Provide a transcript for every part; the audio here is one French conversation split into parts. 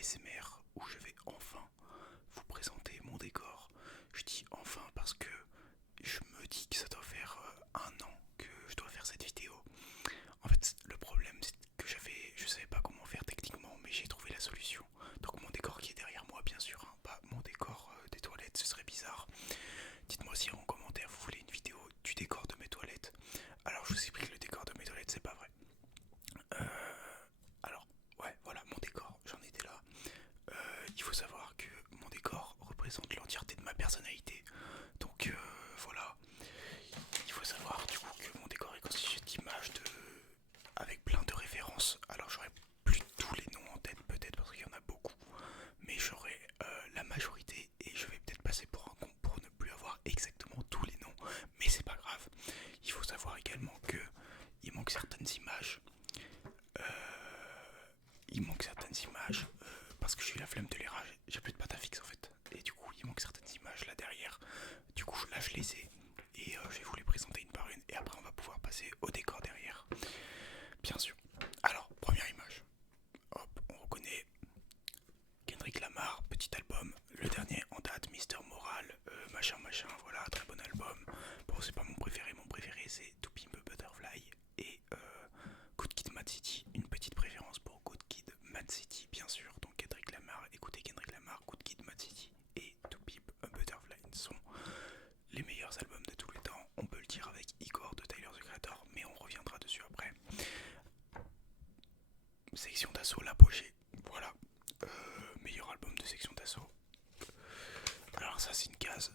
ASMR où je vais enfin vous présenter mon décor. Je dis enfin parce que je me dis que ça doit faire un an que je dois faire cette vidéo. En fait, le problème c'est que je savais pas comment faire techniquement, mais j'ai trouvé la solution. Donc mon décor qui est derrière moi, bien sûr, hein, pas mon décor des toilettes, ce serait bizarre. Dites-moi si en commentaire vous voulez une vidéo du décor de mes toilettes. Alors je vous explique, le décor de mes toilettes, c'est pas vrai. Alors, ouais, voilà, mon décor, j'en étais là. Il faut savoir que mon décor représente l'entièreté de ma personnalité. Donc voilà, il faut savoir du coup que mon décor est constitué d'images avec plein de références. Alors j'aurais plus tous les noms en tête peut-être parce qu'il y en a beaucoup, mais j'aurai la majorité et je vais peut-être passer pour un con pour ne plus avoir exactement tous les noms. Mais c'est pas grave. Il faut savoir également que il manque certaines images. Parce que j'ai eu la flemme de les rager. J'ai plus de pâte à fixe en fait. Et du coup, il manque certaines images là derrière. Du coup, là je les ai. Et je vais vous les présenter une par une. Et après, on va pouvoir passer au décor derrière. Bien sûr. Alors, première image. Hop, on reconnaît Kendrick Lamar, petit album. Le dernier en date, Mister Moral, machin machin. Voilà, très bon album. Bon, c'est pas mon préféré. Mon préféré, c'est To Pimp a Butterfly. Et Good Kid, Mad City. Une petite préférence pour Good Kid, Mad City, bien sûr. Donc Kendrick Lamar, écoutez Kendrick Lamar, Good Kid, Mad City et To Pimp a Butterfly sont les meilleurs albums de tous les temps. On peut le dire avec Igor de Tyler the Creator, mais on reviendra dessus après. Section d'assaut, l'apogée. Voilà, meilleur album de Section d'assaut. Alors ça c'est une case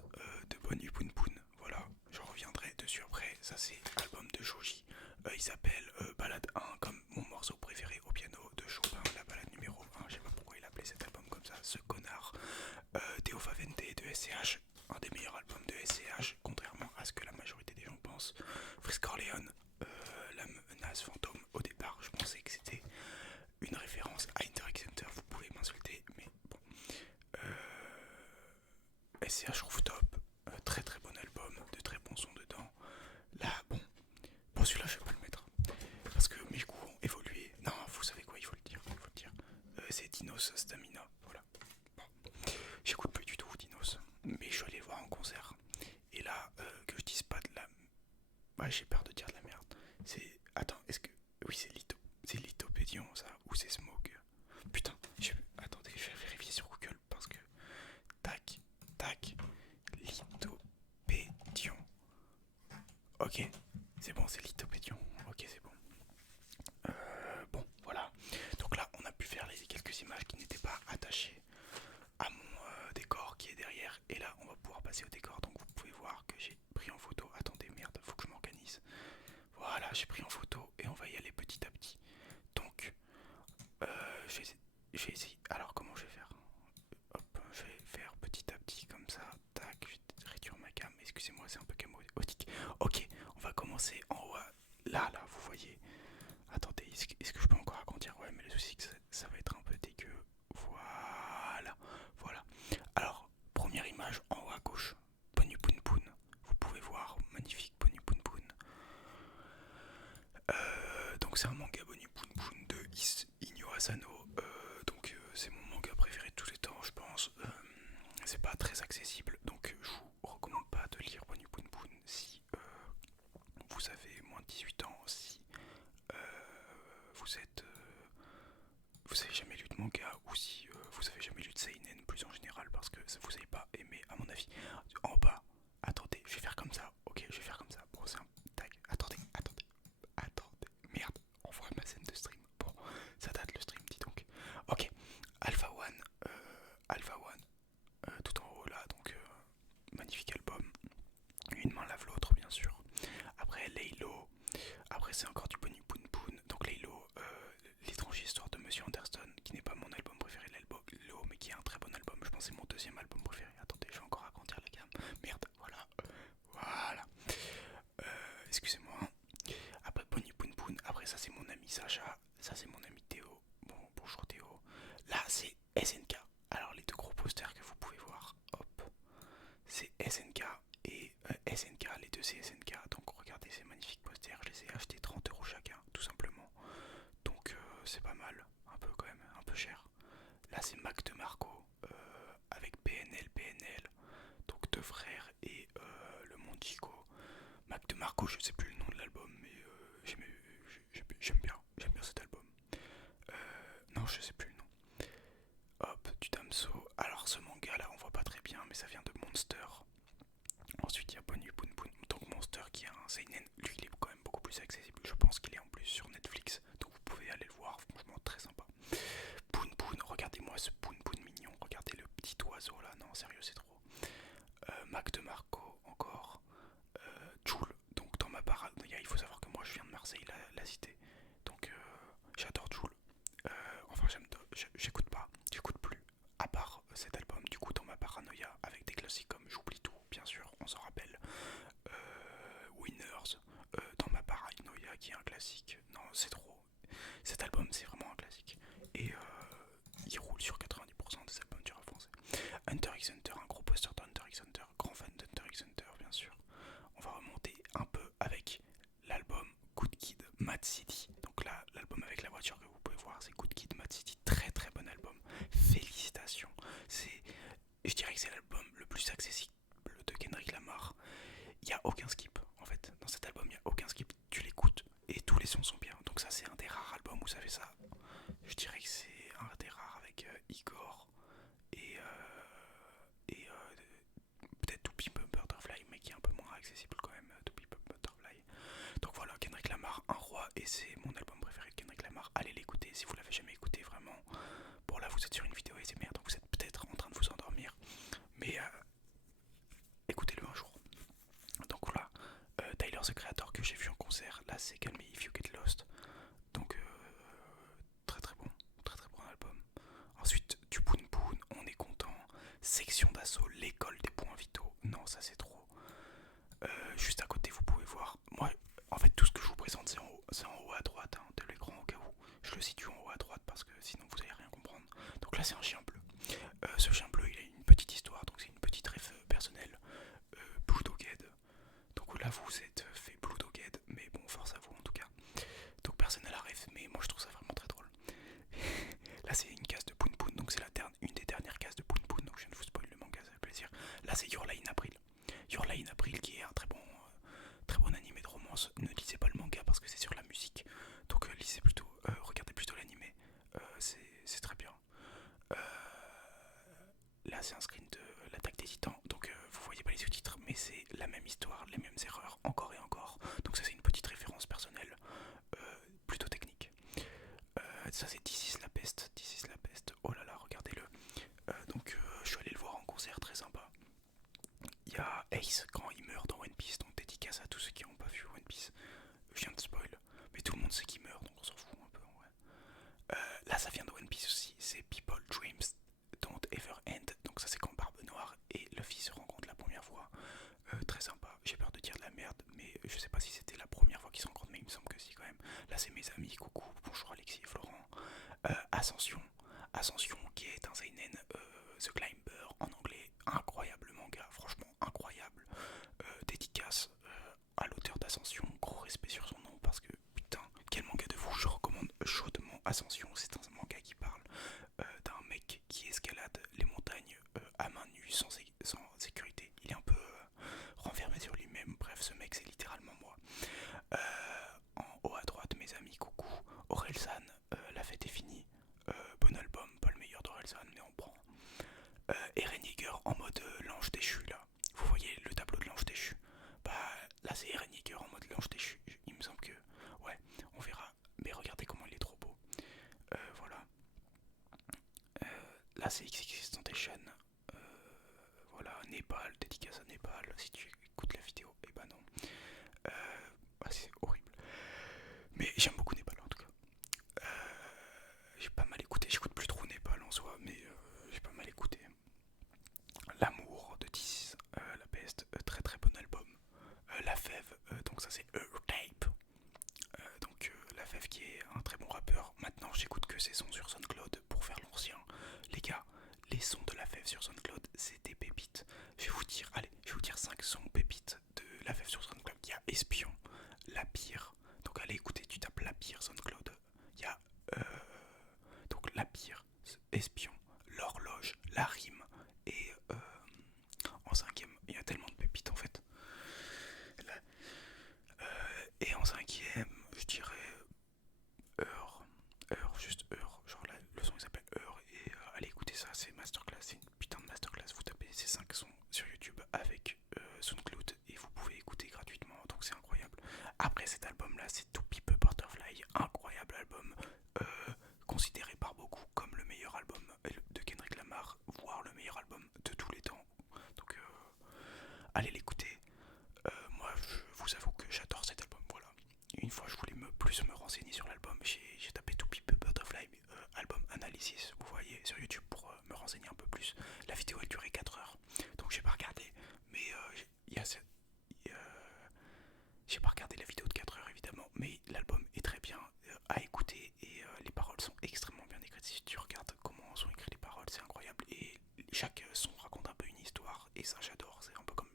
de Bonnie Poon Poon. Voilà, je reviendrai dessus après. Ça c'est album de Joji. Il s'appelle Balade 1, comme mon morceau préféré au piano de Chopin, la balade numéro 1. Je sais pas pourquoi il a appelé cet album comme ça, ce connard. Théo Favente de SCH, un des meilleurs albums de SCH, contrairement à ce que la majorité des gens pensent. Frisk Orleans, la menace fantôme. Au départ, je pensais que c'était une référence à Interact Center. Vous pouvez m'insulter, mais bon. SCH Rooftop, très très bon album, de très bons sons dedans. Là, bon, pour celui-là, je vais pas le mettre parce que mes goûts ont évolué. Non, vous savez quoi, il faut le dire, c'est Dinos Stamina, voilà. Bon, j'écoute plus du tout Dinos, mais je suis allé le voir en concert. Et là, que je dise pas de la... Ouais, j'ai peur de dire de la merde. C'est... Attends, est-ce que... Oui, c'est Lithopédion, ça, ou c'est Smoke. Putain, attendez, je vais vérifier sur Google, parce que... Tac, tac, Lithopédion. Ok, c'est bon, c'est Lithopédion. Ok, c'est bon. Bon, voilà. Donc là, on a pu faire quelques images qui n'étaient pas attachées à mon décor qui est derrière. Et là, on va pouvoir passer au décor. Donc vous pouvez voir que j'ai pris en photo. Attendez, merde, faut que je m'organise. Voilà, j'ai pris en photo et on va y aller petit à petit. Donc, je vais essayer. Alors, comment je vais faire? Hop, je vais faire petit à petit comme ça. Tac, je vais réduire ma cam. Excusez-moi, c'est un peu chaotique. Ok, on va commencer en haut. Là, vous voyez. Attendez, est-ce que je peux encore agrandir? Ouais, mais le souci c'est que ça va être un peu dégueu. Voilà, voilà. Alors, première image en haut à gauche. Bonnie Poon Poon. Vous pouvez voir, magnifique Bonnie Poon Poon. Donc c'est un manga Bonnie Poon Poon de Inyo Asano. C'est mon manga préféré de tous les temps, je pense. C'est pas très accessible, donc je vous recommande pas de lire Bonnie Poon Poon si vous avez moins de 18 ans, si vous avez jamais lu de manga ou si vous avez jamais lu de seinen plus en général parce que vous avez pas aimé à mon avis. En bas, attendez, je vais faire comme ça. Ok, je vais faire comme ça. Bon, c'est un tac. Attendez, merde, on voit ma scène de stream. Bon, ça date le stream, dis donc. Ok, Alpha One, tout en haut là, donc magnifique album. Une main lave l'autre, bien sûr. Après Laylo, après c'est encore du Bonnie Poon Poon. Donc Laylo, l'étrange histoire de Monsieur Anderson, qui n'est pas mon album préféré de l'album, mais qui est un très bon album. Je pense que c'est mon deuxième album préféré. Attendez, je vais encore agrandir la gamme. Merde, voilà, voilà. Excusez-moi. Après Bonnie Poon Poon, après ça c'est mon ami Sacha, ça c'est mon ami Théo. Bon, bonjour Théo. Là c'est SNK. Alors les deux gros posters que vous pouvez voir, hop, c'est SNK et SNK, les deux c'est SNK. Donc regardez ces magnifiques posters, je les ai achetés 30 € chacun, tout simplement. Donc c'est pas mal, un peu quand même, un peu cher. Là c'est Oh, je sais plus le nom de l'album, mais j'aime bien cet album. Non, je sais plus le nom. Hop, du Damso. Alors ce manga là, on voit pas très bien, mais ça vient de Monster. Ensuite, il y a Bonnie Poon Poon. Donc Monster qui est un seinen, lui il est quand même beaucoup plus accessible. Je pense qu'il est en plus sur Netflix, donc vous pouvez aller le voir, franchement très sympa. Poon Poon, regardez-moi ce Poon Poon mignon, regardez le petit oiseau là, non sérieux c'est trop. Mac de Marco encore. Joule, donc dans ma paranoïa, il faut savoir que moi je viens de Marseille, la cité. Donc j'adore Joule. Enfin j'écoute plus. À part cet album, du coup dans ma paranoïa, avec des classiques comme J'oublie tout, bien sûr, on s'en rappelle. Winners, dans ma paranoïa qui est un classique. Non, c'est trop. Cet album c'est vraiment un classique. Et il roule sur 90% des albums du rap français. Hunter x Hunter, un gros poster d'Hunter x Hunter, grand fan d'Hunter x Hunter bien sûr. On va remonter un peu avec l'album Good Kid, Mad City. Donc là, l'album avec la voiture que vous pouvez voir, c'est Good Kid, Mad City. Très très bon album. Félicitations. Je dirais que c'est l'album le plus accessible de Kendrick Lamar. Il n'y a aucun skip en fait. Dans cet album, il n'y a aucun skip. Tu l'écoutes et tous les sons sont bien. Donc ça, c'est un des rares albums où ça fait ça. Je dirais que c'est un des rares avec Igor et, peut-être To Pimp a Butterfly, mais qui est un peu moins accessible quand même, To Pimp a Butterfly. Donc voilà, Kendrick Lamar, un roi, et c'est mon album préféré de Kendrick Lamar. Allez l'écouter si vous l'avez jamais écouté, vraiment. Bon là, vous êtes sur une vidéo ASMR, donc vous êtes peut-être en train de vous endormir, mais écoutez-le un jour. Donc voilà, Tyler the Creator que j'ai vu en concert, là c'est Call Me If You Get Lost. Donc très très bon, très très bon album. Ensuite, du Poon Poon, on est content. Section d'assaut, l'école des points vitaux. Non, ça c'est trop. Juste à côté, vous pouvez voir. Moi, en fait, tout ce que je vous présente, c'est en haut à droite de l'écran au cas où. Je le situe en haut à droite parce que sinon vous n'allez rien comprendre. Donc là, c'est un chien bleu. Ce chien bleu, il a une petite histoire, donc c'est une petite ref personnelle. Blue Doghead. Donc là, vous êtes fait Blue Doghead, mais bon, force à vous en tout cas. Donc personne à la ref, mais moi je trouve ça vraiment très drôle. Là c'est une case de Poon Poon, donc c'est une des dernières cases de Poon Poon, donc je viens de vous spoil le manga, ça fait plaisir. Là c'est Your Lie in April. Your Lie in April qui est un très bon animé de romance. Ne lisez pas le manga parce que c'est sur la musique, donc regardez plutôt l'animé, c'est très bien. Là c'est un screen de l'attaque des titans, donc vous voyez pas les sous-titres, mais c'est la même histoire, les mêmes erreurs, encore et encore. Donc ça c'est une petite référence personnelle, plutôt technique. Ça c'est This is la peste, This is la peste, oh là là, regardez-le. Donc je suis allé le voir en concert, très sympa. Il y a Ace quand il meurt dans One Piece, donc dédicace à tous ceux qui n'ont pas vu One Piece. Je viens de spoil, mais tout le monde sait qu'il meurt, donc on s'en fout un peu en vrai. Là ça vient de One Piece aussi, c'est People Dreams Don't Ever End, donc ça c'est quand Barbe Noire et Luffy se rencontrent la première fois. Très sympa, j'ai peur de dire de la merde, mais je sais pas si c'était la première fois qu'ils se rencontrent, mais il me semble que si quand même. Là c'est mes amis, coucou, bonjour Alexis et Florent. Ascension qui est un seinen, The Climber en anglais, incroyable manga, franchement incroyable. Dédicace à l'auteur d'Ascension, gros respect sur son nom parce que putain, quel manga de fou, je recommande chaudement Ascension. C'est un manga qui parle d'un mec qui escalade les montagnes à main nue sans sécurité. Il est un peu renfermé sur lui-même, bref ce mec c'est littéralement moi. En haut à droite mes amis, coucou, Orelsan, la fête est finie, bon album, pas le meilleur d'Orelsan mais on prend. Eren Yeager en mode l'ange déchu là, vous voyez le tableau de l'ange déchu, bah là c'est Eren Yeager en mode l'ange déchu, il me semble que, ouais, on verra, mais regardez comment il est trop beau, voilà. Là c'est XXXTentacion, voilà, Népal, dédicace à Népal, si tu écoutes la vidéo, et bah non, c'est horrible, mais j'aime beaucoup Népal en tout cas. J'ai pas mal écouté, j'écoute plus trop Népal en soi, mais j'ai pas mal écouté. L'amour de Tis, la peste, très très bon album. La Fève, donc ça c'est Tape. Donc La Fève qui est un très bon rappeur. Maintenant j'écoute que ses sons sur SoundCloud pour faire l'ancien. Les gars, les sons de La Fève sur SoundCloud, c'est des pépites. Je vais vous dire 5 sons pépites de La Fève sur SoundCloud. Il y a Espion, La Pire. Donc allez écouter, tu tapes La Pire SoundCloud. Il y a donc La Pire, Espion, L'Horloge, La Rime et en cinquième, il y a tellement de pépites en fait. renseigner sur l'album, j'ai tapé To Pimp a Butterfly album analysis, vous voyez, sur YouTube pour me renseigner un peu plus. La vidéo elle durait 4 heures, donc j'ai pas regardé, mais j'ai pas regardé la vidéo de 4 heures évidemment, mais l'album est très bien à écouter et les paroles sont extrêmement bien écrites. Si tu regardes comment sont écrites les paroles, c'est incroyable et chaque son raconte un peu une histoire et ça j'adore, c'est un peu comme...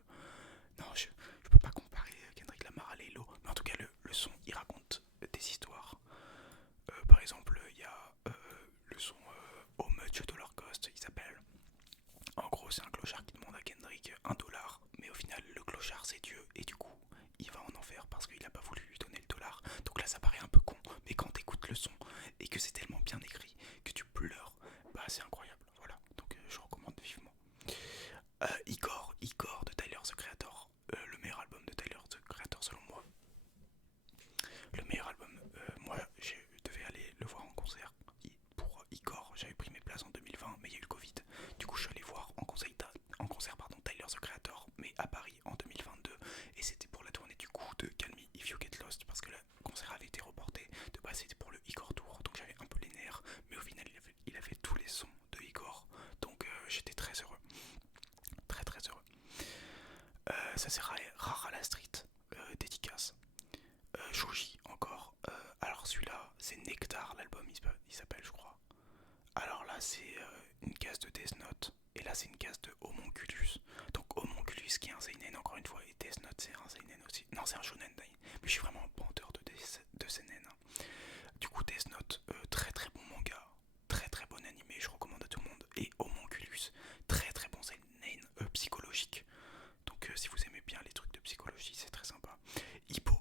Non, je peux pas comparer Kendrick Lamar à Laylo, mais en tout cas le son il raconte des histoires. Par exemple, il y a le son How Much Dollar Cost, il s'appelle. En gros, c'est un clochard qui demande à Kendrick 1 dollar, mais au final, le clochard c'est Dieu, et du coup, il va en enfer parce qu'il a pas voulu lui donner le dollar. Donc là, ça paraît un peu con, mais quand t'écoutes le son et que c'est tellement bien écrit que tu pleures, bah c'est incroyable. Voilà, donc je recommande vivement. Igor de Tyler the Creator, le meilleur album de Tyler the Creator selon moi. Le meilleur album, moi je devais aller le voir en concert pour Igor, j'avais pris mes places en 2020 mais il y a eu le Covid. Du coup je suis allé voir en concert Tyler the Creator mais à Paris en 2022 et c'était pour la tournée du coup de Call Me If You Get Lost parce que le concert avait été reporté. De base c'était pour le Igor Tour donc j'avais un peu les nerfs mais au final il avait tous les sons de Igor donc j'étais très heureux. Très très heureux. Ça c'est rare à la street, dédicace. Shoji encore. Alors celui-là, c'est Nectar, l'album il s'appelle je crois. Alors là c'est une case de Death Note et là c'est une case de Homunculus. Donc Homunculus qui est un seinen encore une fois et Death Note c'est un seinen aussi. Non c'est un shonen mais je suis vraiment un bandeur de seinen. Du coup Death Note, très très bon manga, très très bon animé, je recommande à tout le monde. Et Homunculus, très très bon seinen psychologique. Donc si vous aimez bien les trucs de psychologie c'est très sympa. Hippo,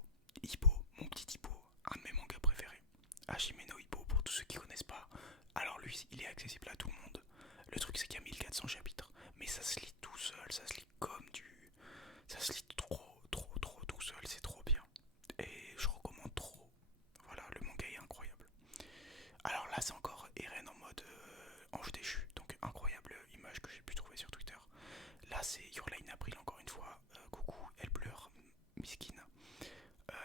mon petit Hippo, un de mes mangas préférés. Hajime no Hippo, pour tous ceux qui connaissent pas. Alors lui, il est accessible à tout le monde. Le truc c'est qu'il y a 1400 chapitres, mais ça se lit tout seul, ça se lit comme du... Ça se lit trop tout seul, c'est trop bien. Et je recommande trop. Voilà, le manga est incroyable. Alors là c'est encore Eren en mode ange déchu, donc incroyable image que j'ai pu trouver sur Twitter. Là c'est Your Line April encore une fois, coucou, elle pleure, miskine.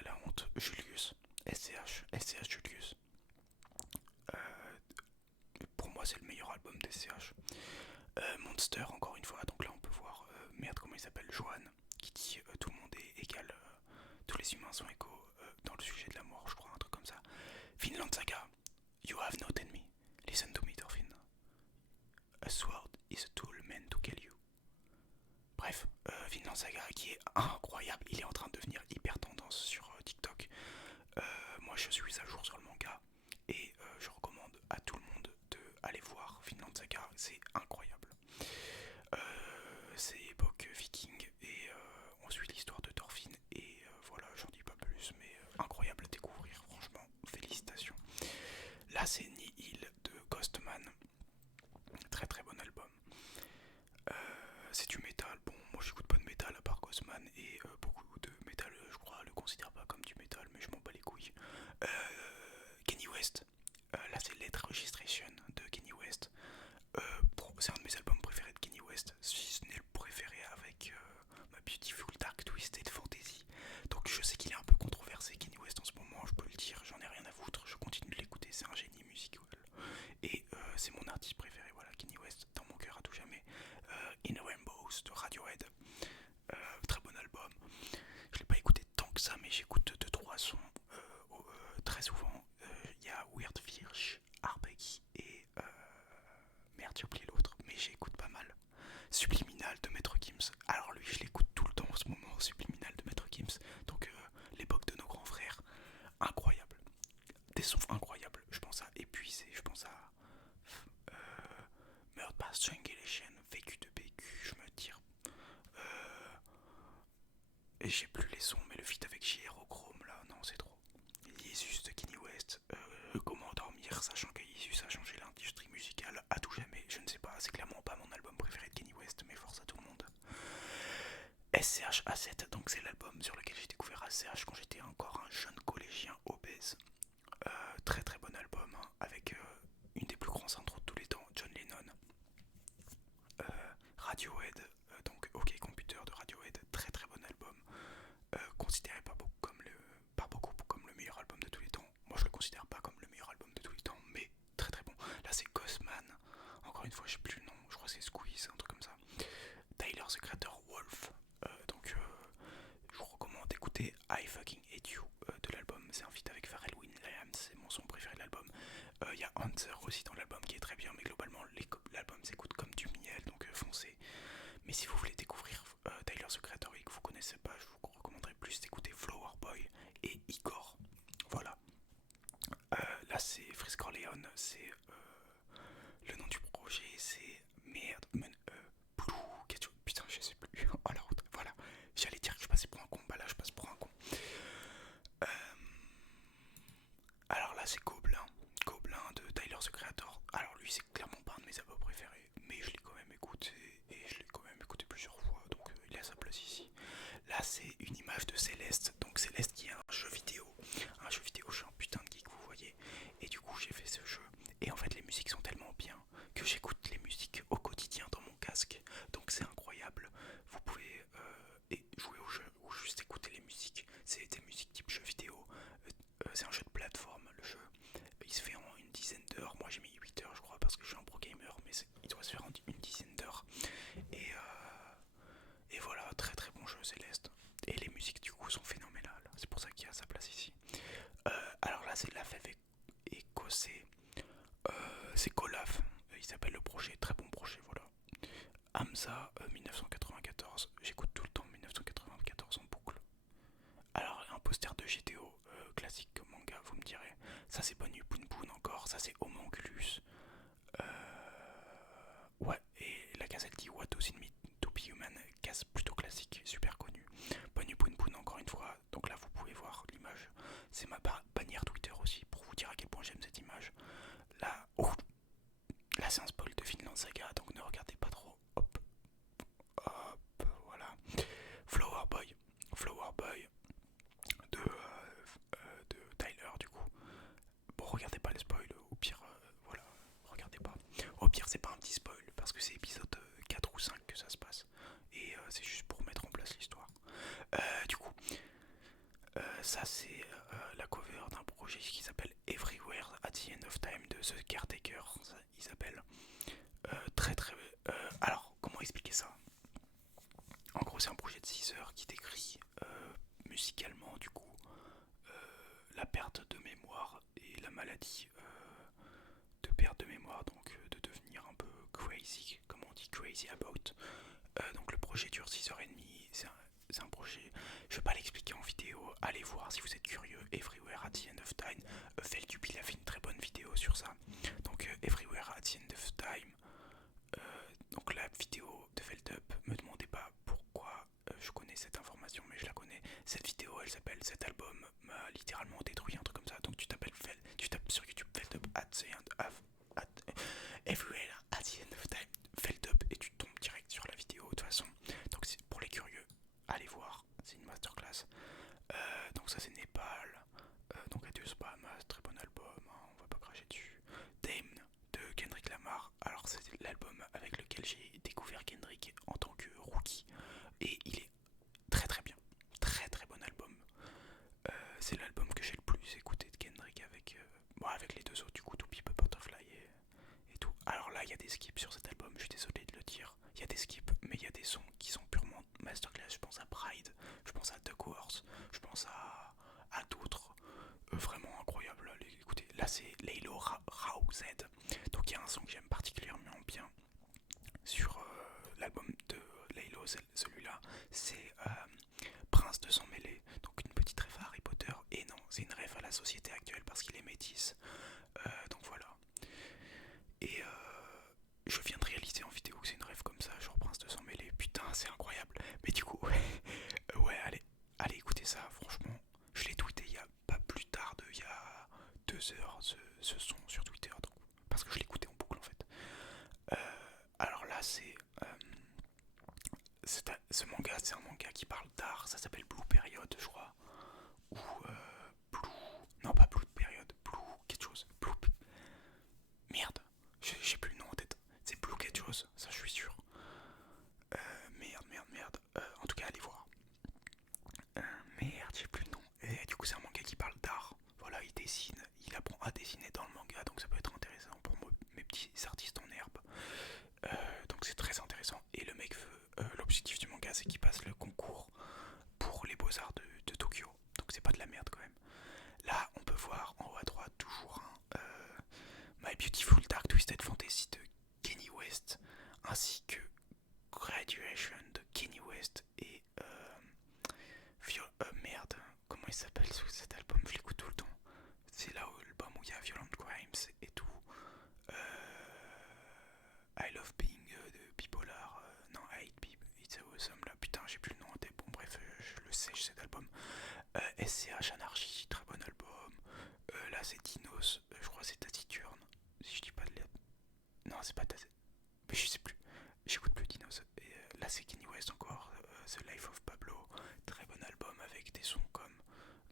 La honte, Julius, SCH Julius. Pour moi c'est le meilleur album d'SCH. Monster encore une fois, donc là on peut voir, merde comment il s'appelle, Johan, qui dit tout le monde est égal, tous les humains sont égaux dans le sujet de la mort, je crois, un truc comme ça. Finland Saga, You have not enemy, listen to me Thorfinn. A sword is a tool meant to kill you. Bref, Vinland Saga qui est incroyable, il est en train de devenir hyper tendance sur TikTok. Moi je suis à jour sur le manga et je recommande à tout le monde d'aller voir Vinland Saga, c'est incroyable. C'est époque viking et on suit l'histoire de Thorfinn et voilà, j'en dis pas plus mais incroyable à découvrir, franchement, félicitations. Là c'est Nihil de Ghostman, très très bon album. C'est du métal, bon moi j'écoute pas de métal à part Ghostman et beaucoup de métal je crois le considère pas comme du métal mais je m'en bats les couilles. Kanye West, là c'est Let Registration de Kanye West. C'est un de mes albums préférés de Kanye West, si ce n'est le préféré avec ma Beautiful Dark Twisted Fantasy. Donc je sais qu'il est un peu controversé Kanye West en ce moment, je peux le dire, j'en ai rien à foutre, je continue de l'écouter, c'est un génie musical. Et c'est mon artiste préféré, voilà, Kanye West, dans mon cœur à tout jamais. In Rainbows de Radiohead, très bon album. Je l'ai pas écouté tant que ça, mais j'écoute 2-3 sons très souvent. Il y a Weird Fish, Arbeck et merde j'ai oublié l'autre, mais j'écoute pas mal. Subliminal de Maître Gims. Alors lui je l'écoute tout le temps en ce moment, Subliminal de Maître Gims. Donc l'époque de nos grands frères, incroyable. Des sons incroyables. Je pense à Épuisé, je pense à Meurtre par Strangulation, Vécu de PQ, je me tire. Et j'ai plus les sons, mais le feat avec JR Chrome là, non c'est trop. Jesus de Kanye West, comment dormir, sachant que Jesus a changé l'industrie musicale à tout jamais, je ne sais pas, c'est clairement pas mon album préféré de Kanye West, mais force à tout le monde. SCH A7, donc c'est l'album sur lequel j'ai découvert SCH quand j'étais encore un jeune collégien obèse. Très très bon album, hein, avec une des plus grandes intros de tous les temps, John Lennon. Radiohead, donc OK Computer de Radiohead, très très bon album, considéré par beaucoup comme le meilleur album de tous les temps. Moi considère pas comme le meilleur album de tous les temps, mais très très bon. Là c'est Ghostman, encore une fois je sais plus le nom, je crois que c'est Squeeze, un truc comme ça. Tyler the Creator, Wolf. Je vous recommande d'écouter I Fucking Hate You de l'album. C'est un feat avec Pharrell Williams, c'est mon son préféré de l'album. Il y a Answer aussi dans l'album qui est très bien, mais globalement l'album s'écoute comme du miel, donc foncez. Mais si vous voulez découvrir Tyler the Creator et que vous connaissez pas, je vous recommanderais plus d'écouter Flower Boy et Igor. Voilà. Là c'est Frisk Corleone, c'est le nom du projet, c'est merde, Blue, putain je sais plus. Oh la route, voilà. J'allais dire que je passais pour un con, bah là je passe pour un con. Euh, alors là c'est Gobelin, Gobelin de Tyler the Creator. Alors lui c'est clairement pas un de mes albums préférés, mais je l'ai quand même écouté et je l'ai quand même écouté plusieurs fois, donc il a sa place ici. Là c'est une image de Céleste, donc Céleste qui est un jeu vidéo. Un jeu vidéo, je suis un putain de geek, vous voyez. Et du coup j'ai fait ce jeu. Et en fait les musiques sont tellement bien que j'écoute les musiques au quotidien dans mon casque. Donc c'est incroyable. Vous pouvez jouer au jeu ou juste écouter les musiques. C'est des musiques type jeu vidéo. C'est un jeu de plateforme, le jeu. Il se fait en une dizaine d'heures. Moi j'ai mis 8 heures je crois parce que je suis un pro gamer. Mais il doit se faire en une dizaine d'heures. Et voilà, très très bon jeu Céleste. Et les musiques du coup sont phénoménales. C'est pour ça qu'il y a sa place ici. Alors là c'est de la fève écossais. C'est Colaf. Il s'appelle le projet. Très bon projet, voilà. Hamza 1994. J'écoute tout le temps 1994 en boucle. Alors un poster de GTO classique comme manga, vous me direz. Ça c'est Bonnie Poon Poon encore. Ça c'est Homunculus. Ouais, et la cassette dit What Does It Mean to Be Human, casse plutôt classique, super connu. Bonnie Poon Poon encore une fois, donc là vous pouvez voir l'image. C'est ma bannière Twitter aussi pour vous dire à quel point j'aime cette image. Là, là c'est un spoil de Vinland Saga, donc ne regardez pas trop. Hop, hop, voilà. Flower Boy, Flower Boy de Tyler du coup. Bon, regardez pas les spoils, au pire, voilà, regardez pas. Au pire, c'est pas un petit spoil, parce que c'est épisode 4 ou 5 que ça se passe. Et c'est juste pour mettre en place l'histoire. Du coup, ça c'est la cover d'un projet qui s'appelle Everywhere at the End of Time de The Caretaker, il s'appelle. Très très... alors, comment expliquer ça? En gros, c'est un projet de 6 heures qui décrit musicalement, du coup, la perte de mémoire et la maladie de perte de mémoire, donc de devenir un peu crazy, comme on dit crazy about. Donc le projet dure 6h30, c'est un projet, je vais pas l'expliquer en vidéo, allez voir si vous êtes curieux. Everywhere at the End of Time, Feldup il a fait une très bonne vidéo sur ça. Donc Everywhere at the End of Time, donc la vidéo de Feldup, me demandez pas pourquoi je connais cette information, mais je la connais. Cette vidéo elle s'appelle Cet album m'a littéralement détruit, un truc comme ça. Donc tu tapes sur YouTube Feldup at the end of Everywhere at the End of Time Feldup et tu tombes direct sur la vidéo de toute façon. Donc pour les curieux, allez voir, c'est une masterclass. Donc ça c'est Népal. Donc Adieu Spam, très bon album, hein, on va pas cracher dessus. Dame de Kendrick Lamar. Alors c'est l'album avec lequel j'ai découvert Kendrick en tant que rookie. Et il est très très bien. Très très bon album. C'est l'album que j'ai le plus écouté de Kendrick avec les deux autres du coup, To Pimp a Butterfly et tout. Alors là il y a des skips sur cet album, je suis désolé de le dire. Il y a des skips, mais il y a des sons qui sont purement masterclass. Je pense à Pride, je pense à Duck Horse, je pense à d'autres vraiment incroyables. Écoutez, là c'est Laylo Rao Z. Donc il y a un son que j'aime particulièrement bien sur l'album de Laylo, celui-là, c'est Prince de sang mêlé. Donc une petite ref à Harry Potter. Et non, c'est une ref à la société actuelle parce qu'il est métis. Donc voilà. Et je viens de réaliser en vidéo que c'est une rêve comme ça, genre Prince de sang mêlé. Putain, c'est incroyable. Mais du coup, ouais, allez écoutez ça, franchement. Je l'ai tweeté il y a pas plus tard il y a 2 heures, ce son sur Twitter. Donc, parce que je l'écoutais en boucle en fait. Alors là, ce manga, c'est un manga qui parle d'art. Ça s'appelle Blue Period, je crois. Ou Blue. Non, pas Blue Period. Blue quelque chose. Merde, j'ai plus le nom en tête. C'est Blue quelque chose, ça je suis sûr. Merde. En tout cas, allez voir. Merde, j'ai plus le nom. Et du coup, c'est un manga qui parle d'art. Voilà, il dessine. Il a à dessiner dans le manga, donc ça peut être intéressant pour moi, mes petits artistes en herbe. Donc c'est très intéressant. Et le mec veut, l'objectif du manga, c'est qu'il passe le concours pour les beaux-arts de Tokyo. Donc c'est pas de la merde quand même. Là, on peut voir en haut à droite toujours un My Beautiful Dark Twisted Fantasy de Kanye West, ainsi que Graduation de Kanye West et merde, comment il s'appelle cet album? Je l'écoute tout le temps. C'est là où l'album où il y a Violent Crimes et tout. I Love Being de Bipolar. Non, I Hate People, It's Awesome. Là, putain, j'ai plus le nom en tête. Bon, bref, je le sais, cet album. SCH Anarchy, très bon album. Là, c'est Dinos. Je crois que c'est Taciturne. Si je dis pas de lettres. Non, c'est pas Taciturne. Mais je sais plus. J'écoute plus Dinos. Et là, c'est Kanye West encore. The Life of Pablo. Très bon album avec des sons comme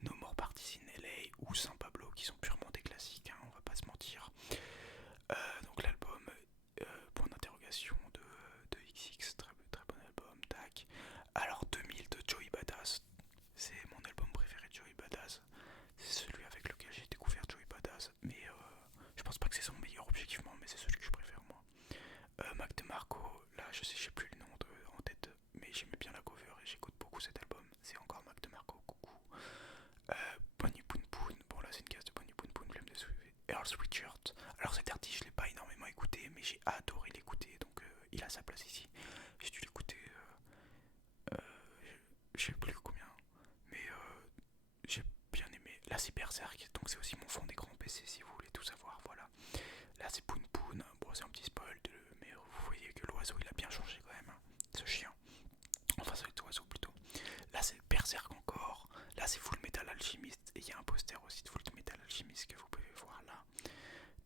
No More Parties in LA ou Saint Pablo qui sont purement des classiques, hein, on va pas se mentir. Donc l'album, point d'interrogation de XX, très, très bon album, tac. Alors 2000 de Joey Badass, c'est mon album préféré de Joey Badass. C'est celui avec lequel j'ai découvert Joey Badass, mais je pense pas que c'est son meilleur objectivement, mais c'est celui que je préfère moi. Mac DeMarco, là je sais plus le nom en tête, mais j'aimais bien la cover et j'écoute beaucoup cet album. C'est encore Mac DeMarco, coucou. Bonnie Poon Poon, bon là c'est une case de Bonnie Poon Poon, flemme de soulever. Earl Sweatshirt, alors cet artiste je l'ai pas énormément écouté, mais j'ai adoré l'écouter, donc il a sa place ici. J'ai dû l'écouter, je sais plus combien, mais j'ai bien aimé. Là c'est Berserk, donc c'est aussi mon fond d'écran PC si vous voulez tout savoir, voilà. Là c'est Poon Poon, bon c'est un petit spoil, mais vous voyez que l'oiseau il a bien changé quand même, hein, ce chien. Enfin cet oiseau plutôt. Là c'est Berserk encore, là c'est Full Metal Alchemist, et il y a un poster aussi de Full Metal Alchemist que vous pouvez voir là.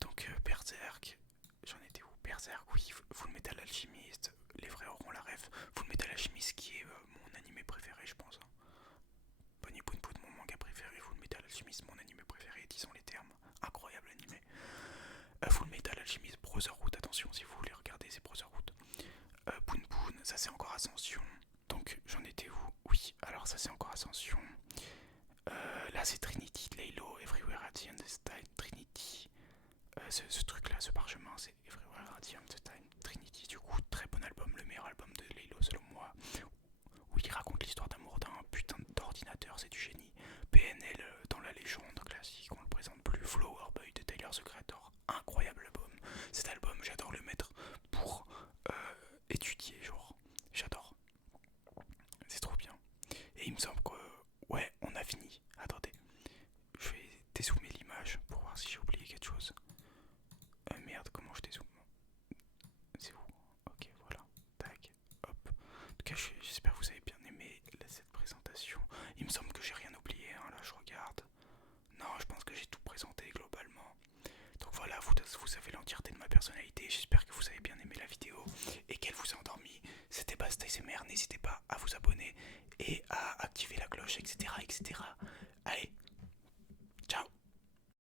Donc Berserk, j'en étais où? Berserk, oui, Full Metal Alchemist, les vrais auront la ref. Full Metal Alchemist qui est mon animé préféré je pense. Bonnie Poon Poon, mon manga préféré, Full Metal Alchemist, mon animé préféré, disons les termes. Incroyable animé. Full Metal Alchemist, Brotherhood, attention si vous voulez regarder, c'est Brotherhood. Poon Poon, ça c'est encore Ascension. Donc j'en étais où? Oui, alors ça c'est encore Ascension. Là c'est Trinity, Laylo, Everywhere at the End of Time, Trinity. Ce truc là, ce parchemin, c'est Everywhere at the End of Time, Trinity. Du coup, très bon album, le meilleur album de Laylo selon moi. Où il raconte l'histoire d'amour d'un putain d'ordinateur, c'est du génie. PNL dans la légende classique, on le présente plus. Flower Boy de Tyler the Creator, incroyable album. Cet album, j'adore le mettre pour étudier, genre, j'adore. C'est trop bien. Et il me semble que, ouais, on a fini. Attendez, je vais dézoomer l'image pour voir si j'ai oublié quelque chose. Merde, comment je dézoome? C'est où? Ok, voilà. Tac, hop. En tout cas, j'espère que vous avez bien aimé cette présentation. Il me semble que j'ai rien oublié, hein, là je regarde. Non, je pense que j'ai tout présenté globalement. Donc voilà, vous savez l'entièreté de ma personnalité. J'espère que vous avez bien aimé la vidéo et qu'elle vous a endormi. C'était Basta SMR, n'hésitez pas à vous abonner et à activer la cloche, etc. etc. Allez,